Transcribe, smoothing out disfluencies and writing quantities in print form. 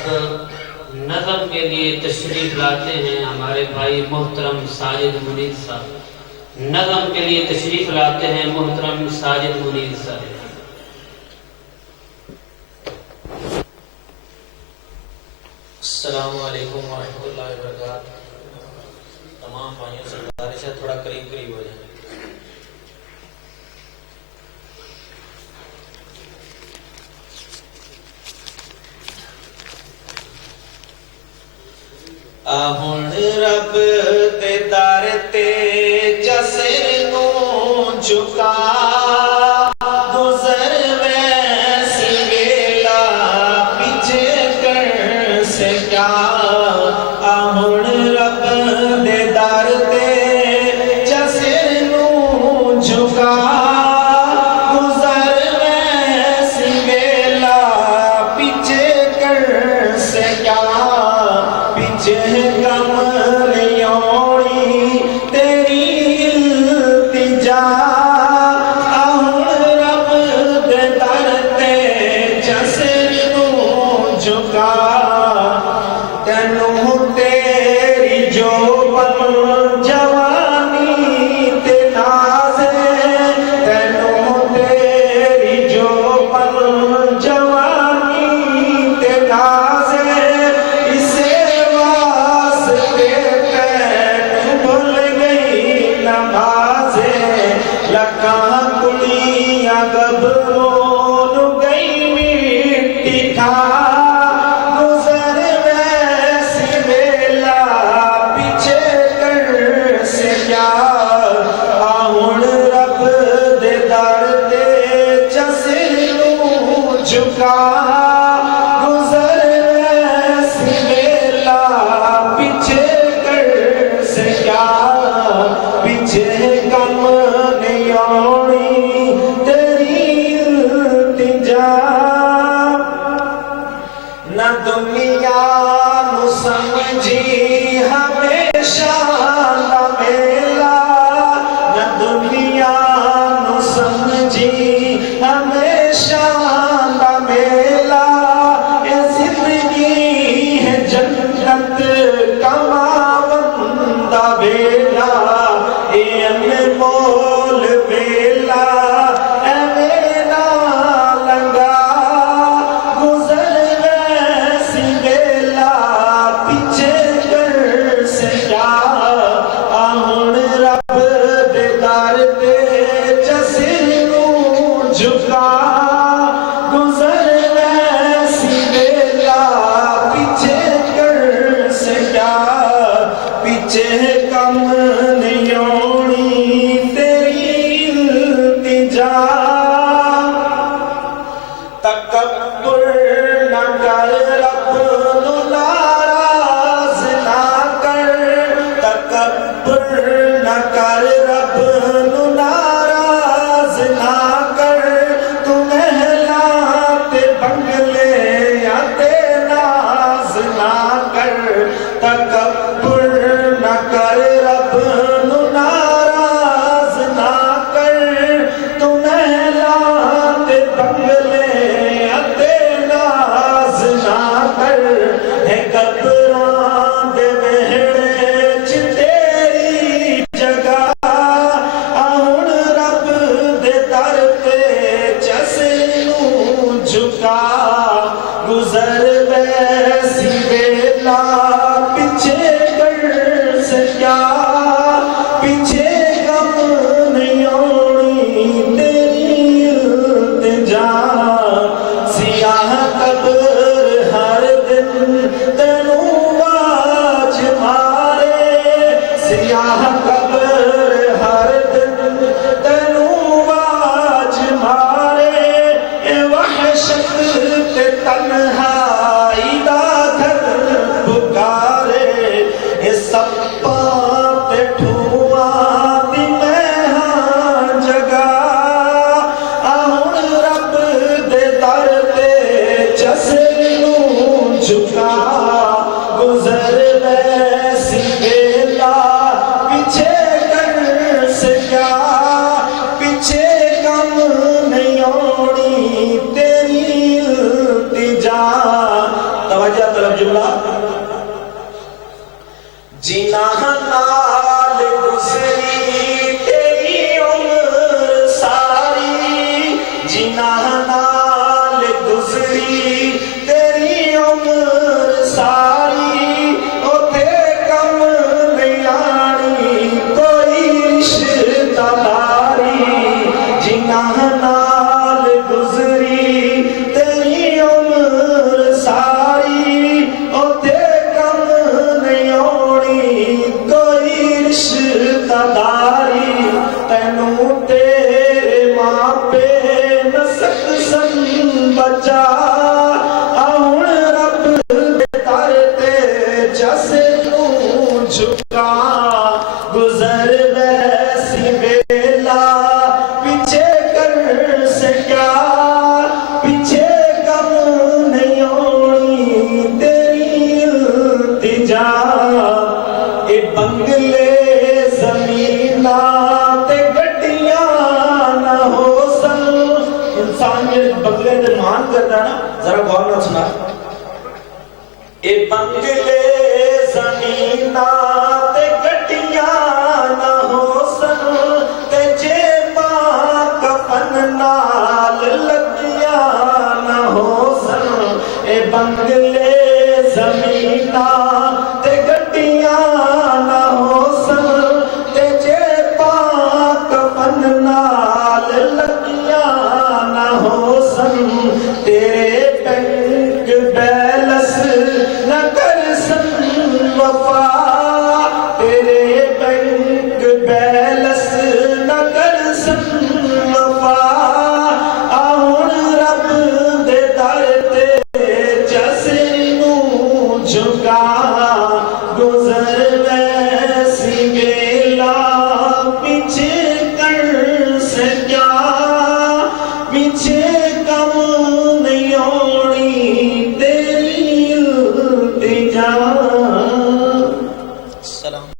वक्त नज़म के लिए तशरीफ लाते हैं हमारे भाई मोहतरम साजिद मुनीर साहब। नज़म के लिए तशरीफ लाते हैं मोहतरम साजिद मुनीर साहब। अस्सलामु अलैकुम वरहमतुल्लाहि वबरकातुहू। तमाम भाइयों से गुजारिश है थोड़ा करीब करीब हो जाए। हुण रब दे दर ते जसिर नू झुका गुजर वैसी वेला पीछे कर से क्या। हुण रब दे दर ते जसिर नू झुका गुजर वैसी वेला पीछे कर से क्या। पीछे just अगला जुमला जीना नाल गुजरी तेरी उम्र सारी जीना नाल गुजरी तेरी उम्र सारी ओथे कम नहीं आनी कोई रिश्तेदारी जीना नाल गुजरी तेरी उम्र सारी ओथे कम नहीं आनी कोई रिश्तेदारी तैनू तेरे मापे नसक सन बचा हुण रब दे दर ते जैसे तू झुका गुजर वैसी बेला पीछे कर से क्या पीछे कम नहीं होनी तेरी इल्तिजा ए बंगले जमीना ते गड्डियां ना हो सन इंसान ये बंगले निर्माण करता है ना जरा गौर ना सुना ए बंगले जमीना ते गड्डियां ना हो सन ते जेबा कफन नाल लगियां ना हो सन ए बंगले जमीना ते गड्डियां ना हो सन ते जेबा कफन नाल लगियां ना हो सन तेरे बैंक बैलेंस न कर सन वफा तेरे बैंक बैलेंस न कर सन वफा हुण रब दे दर ते जैसे नू झुका गुजर